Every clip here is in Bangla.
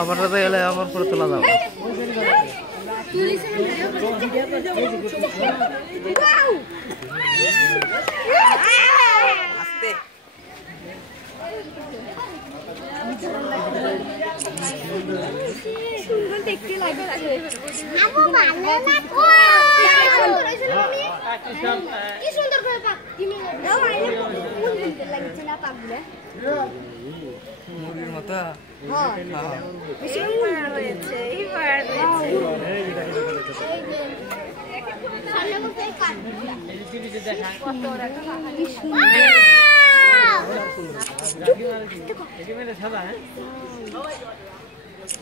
আবার এলে আবার পরে তোলা যাবে। সুন্দর দেখতে লাগে। কি সুন্দর করে পাক লাগছে না পাকগুলো মুরগির মতো। বেশি সুন্দর হয়েছে এইবার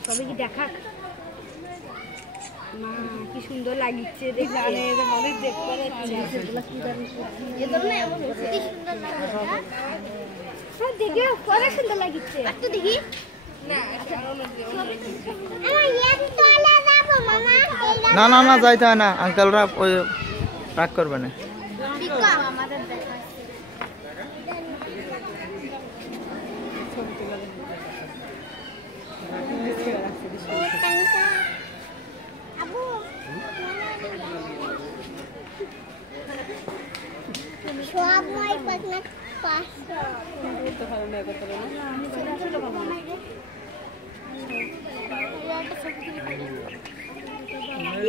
তবে কি দেখা কি সুন্দর লাগছে দেখতে দেখে অনেক সুন্দর লাগছে। একটু দেখি না না না যাইতে হয় না, আঙ্কেলরা ওই রাগ করবে না।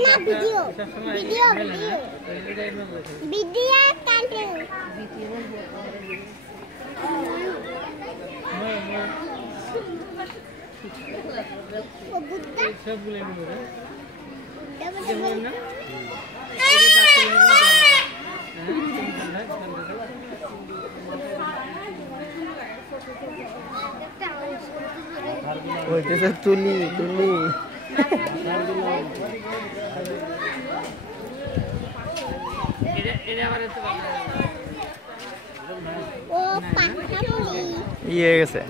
না ভিডিও ভিডিও ভিডিও কান্টিনিউ ও বুদ্ধা সবগুলো নিবো রে যেমন না এই পাশে নিবো ওইটা তুলি তুলি ও পাকা বলি ইয়ে গেছে।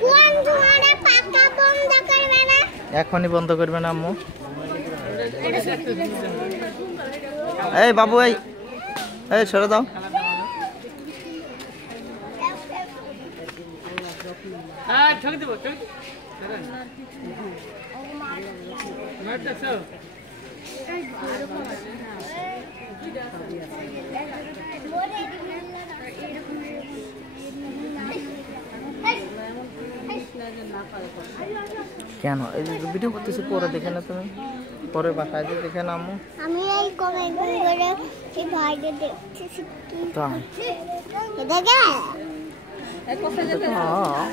কোন ধরে পাকা বন্ধ করবে না? এখনই বন্ধ করবে না আম্মু। এই বাবু এই এই সরে দাও। হ্যাঁ ঠক দেব ঠক মার দেখছো কেন এই ভিডিও করতেছি, পরে দেখে না তুমি, পরে বাসায় যে দেখে না আম্মু। আমি এই কমেন্ট করে এই ভাইকে দেখতেছি তাই দেখে হ্যাঁ।